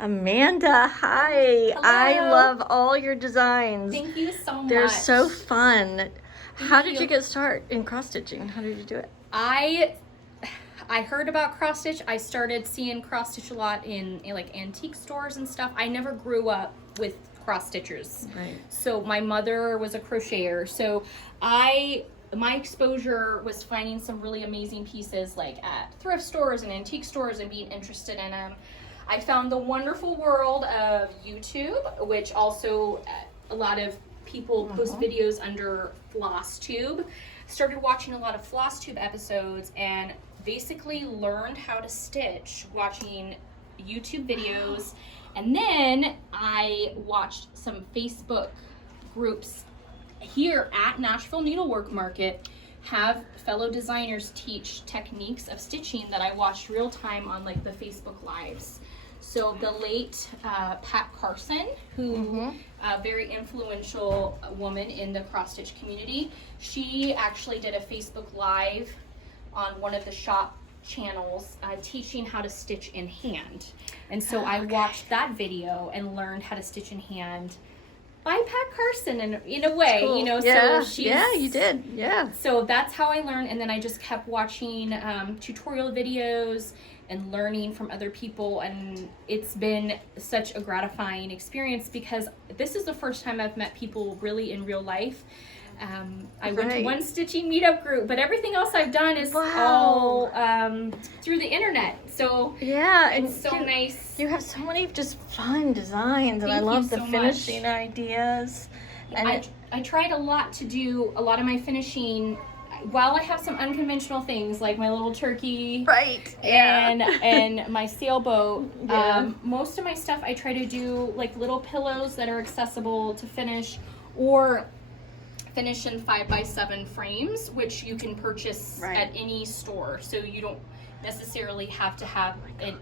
Amanda, hi. Hello. I love all your designs. Thank you so much. They're so fun. How did you. you get started in cross stitching? How did you do it? I heard about cross stitch. I started seeing cross stitch a lot in like antique stores and stuff. I never grew up with cross stitchers. Right. So my mother was a crocheter. So my exposure was finding some really amazing pieces like at thrift stores and antique stores and being interested in them. I found the wonderful world of YouTube, which also a lot of people post videos under FlossTube. Started watching a lot of FlossTube episodes and basically learned how to stitch watching YouTube videos. And then I watched some Facebook groups here at Nashville Needlework Market have fellow designers teach techniques of stitching that I watched real time on like the Facebook Lives. So the late Pat Carson, who a very influential woman in the cross stitch community, she actually did a Facebook Live on one of the shop channels teaching how to stitch in hand. And so I watched that video and learned how to stitch in hand by Pat Carson in a way, Cool. you know. Yeah. So Yeah, you did. Yeah. So that's how I learned, and then I just kept watching tutorial videos and learning from other people, and it's been such a gratifying experience because this is the first time I've met people really in real life. I went to one stitching meetup group, but everything else I've done is all through the internet. So yeah, it's so nice. You have so many just fun designs, and I love the finishing ideas. And I tried a lot to do a lot of my finishing. While I have some unconventional things like my little turkey, and my sailboat, most of my stuff I try to do like little pillows that are accessible to finish, or finish in 5x7 frames, which you can purchase at any store. So you don't necessarily have to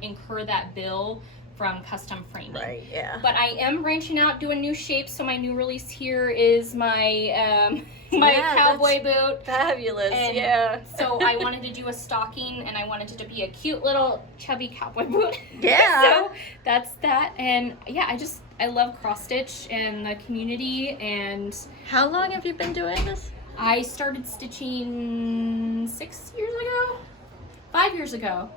incur that bill from custom framing. Right, yeah. But I am branching out, doing new shapes. So my new release here is my my cowboy boot. Fabulous, and so I wanted to do a stocking, and I wanted it to be a cute little chubby cowboy boot. Yeah. So that's that. And yeah, I love cross stitch and the community. And how long have you been doing this? I started stitching 5 years ago.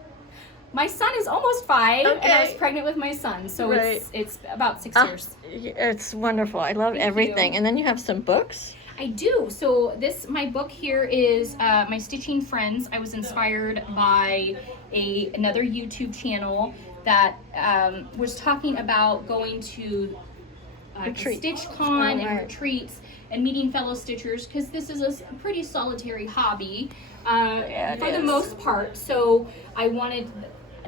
My son is almost 5, and I was pregnant with my son, so it's about 6 years. It's wonderful. I love everything. And then you have some books? I do. So my book here is My Stitching Friends. I was inspired by another YouTube channel that was talking about going to StitchCon and retreats and meeting fellow stitchers, because this is a pretty solitary hobby for the most part. So I wanted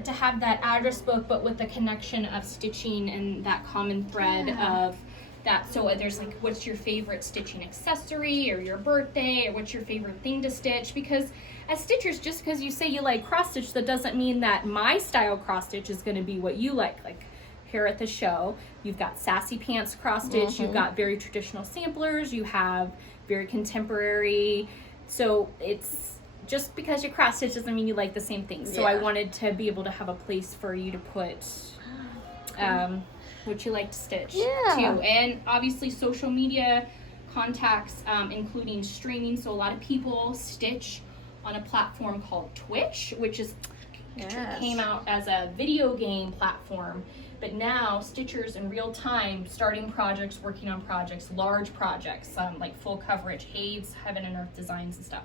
to have that address book, but with the connection of stitching and that common thread of that. So there's like, what's your favorite stitching accessory, or your birthday, or what's your favorite thing to stitch? Because as stitchers, just because you say you like cross stitch, that doesn't mean that my style cross stitch is going to be what you like. Like here at the show, you've got sassy pants cross stitch, you've got very traditional samplers, you have very contemporary. So it's just because you cross stitch doesn't mean you like the same things. So I wanted to be able to have a place for you to put what you like to stitch too. And obviously social media contacts, including streaming. So a lot of people stitch on a platform called Twitch, which came out as a video game platform. But now stitchers in real time, starting projects, working on projects, large projects, like full coverage, Hades, Heaven and Earth designs and stuff.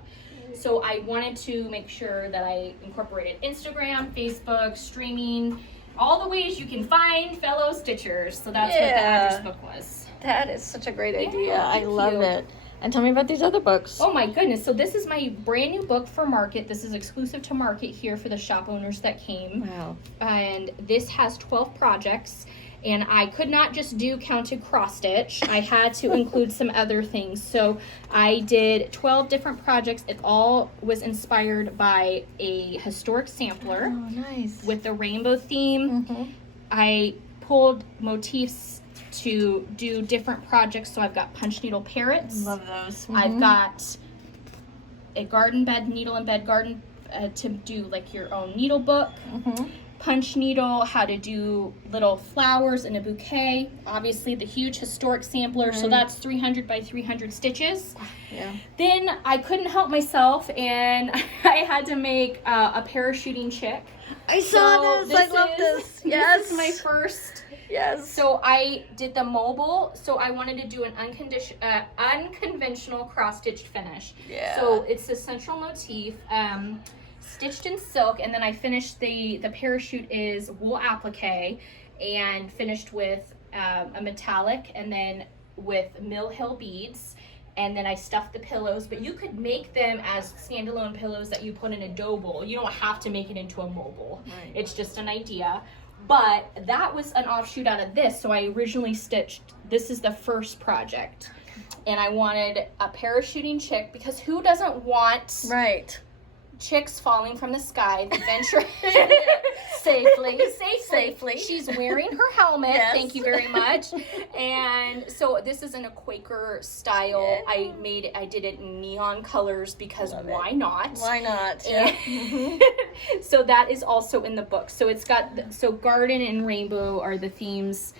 So I wanted to make sure that I incorporated Instagram, Facebook, streaming, all the ways you can find fellow stitchers. So that's what the address book was. That is such a great idea. I love it. And tell me about these other books. Oh my goodness. So this is my brand new book for Market. This is exclusive to Market here for the shop owners that came. Wow. And this has 12 projects. And I could not just do counted cross stitch. I had to include some other things. So I did 12 different projects. It all was inspired by a historic sampler. Oh, nice. With the rainbow theme. I pulled motifs to do different projects. So I've got punch needle parrots. Love those. I've got a garden bed, needle and bed garden to do like your own needle book. punch needle, how to do little flowers in a bouquet. Obviously the huge historic sampler, so that's 300 by 300 stitches. Yeah. Then I couldn't help myself, and I had to make a parachuting chick. I saw this. I love this. Yes. This is my first. Yes. So I did the mobile. So I wanted to do an unconventional cross-stitched finish. Yeah. So it's the central motif, stitched in silk, and then I finished the parachute is wool applique, and finished with a metallic, and then with Mill Hill beads. And then I stuffed the pillows, but you could make them as standalone pillows that you put in a dough bowl. You don't have to make it into a mobile. Right. It's just an idea. But that was an offshoot out of this. So I originally stitched, this is the first project. And I wanted a parachuting chick, because who doesn't want Right. chicks falling from the sky, the venture safely. She's wearing her helmet. Yes. Thank you very much. And so this is in a Quaker style. Yeah. I did it in neon colors because Love why it. not? Why not? Yeah. And so that is also in the book. So it's got so garden and rainbow are the themes.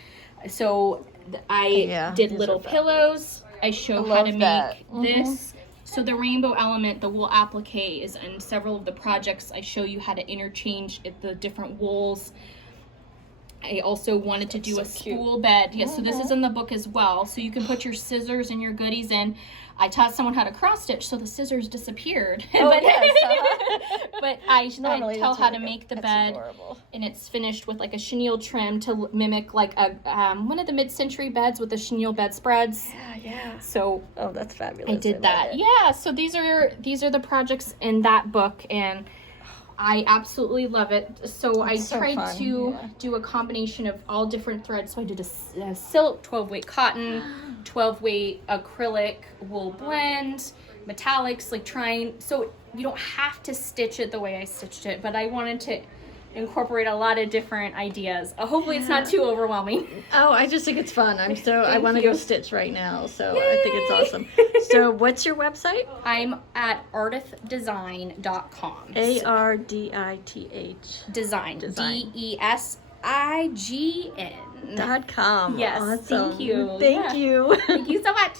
So I did these little are pillows. I show I how to love that. make this. So the rainbow element, the wool applique, is in several of the projects. I show you how to interchange the different wools. I also wanted to do so a cute. spool bed. Yeah, so this is in the book as well. So you can put your scissors and your goodies in. I taught someone how to cross stitch, so the scissors disappeared. Oh, but, yes. but I Normally tell that's how to really make the good. bed. That's adorable. And it's finished with like a chenille trim to mimic like a one of the mid-century beds with the chenille bedspreads. Yeah. So Oh, that's fabulous. I did love that. it. Yeah, so these are the projects in that book, and I absolutely love it. So I so tried fun, to yeah. do a combination of all different threads. So I did a silk, 12-weight cotton, 12-weight acrylic wool blend, metallics, like trying, so you don't have to stitch it the way I stitched it, but I wanted to incorporate a lot of different ideas. Hopefully it's not too overwhelming. Oh, I just think it's fun. I Thank want to you. go stitch right now, so I think it's awesome. So what's your website? I'm at ardithdesign.com. ARDITH Design. Design. DESIGN. .com. Yes, Awesome. thank you. Thank Yeah. you. Thank you so much.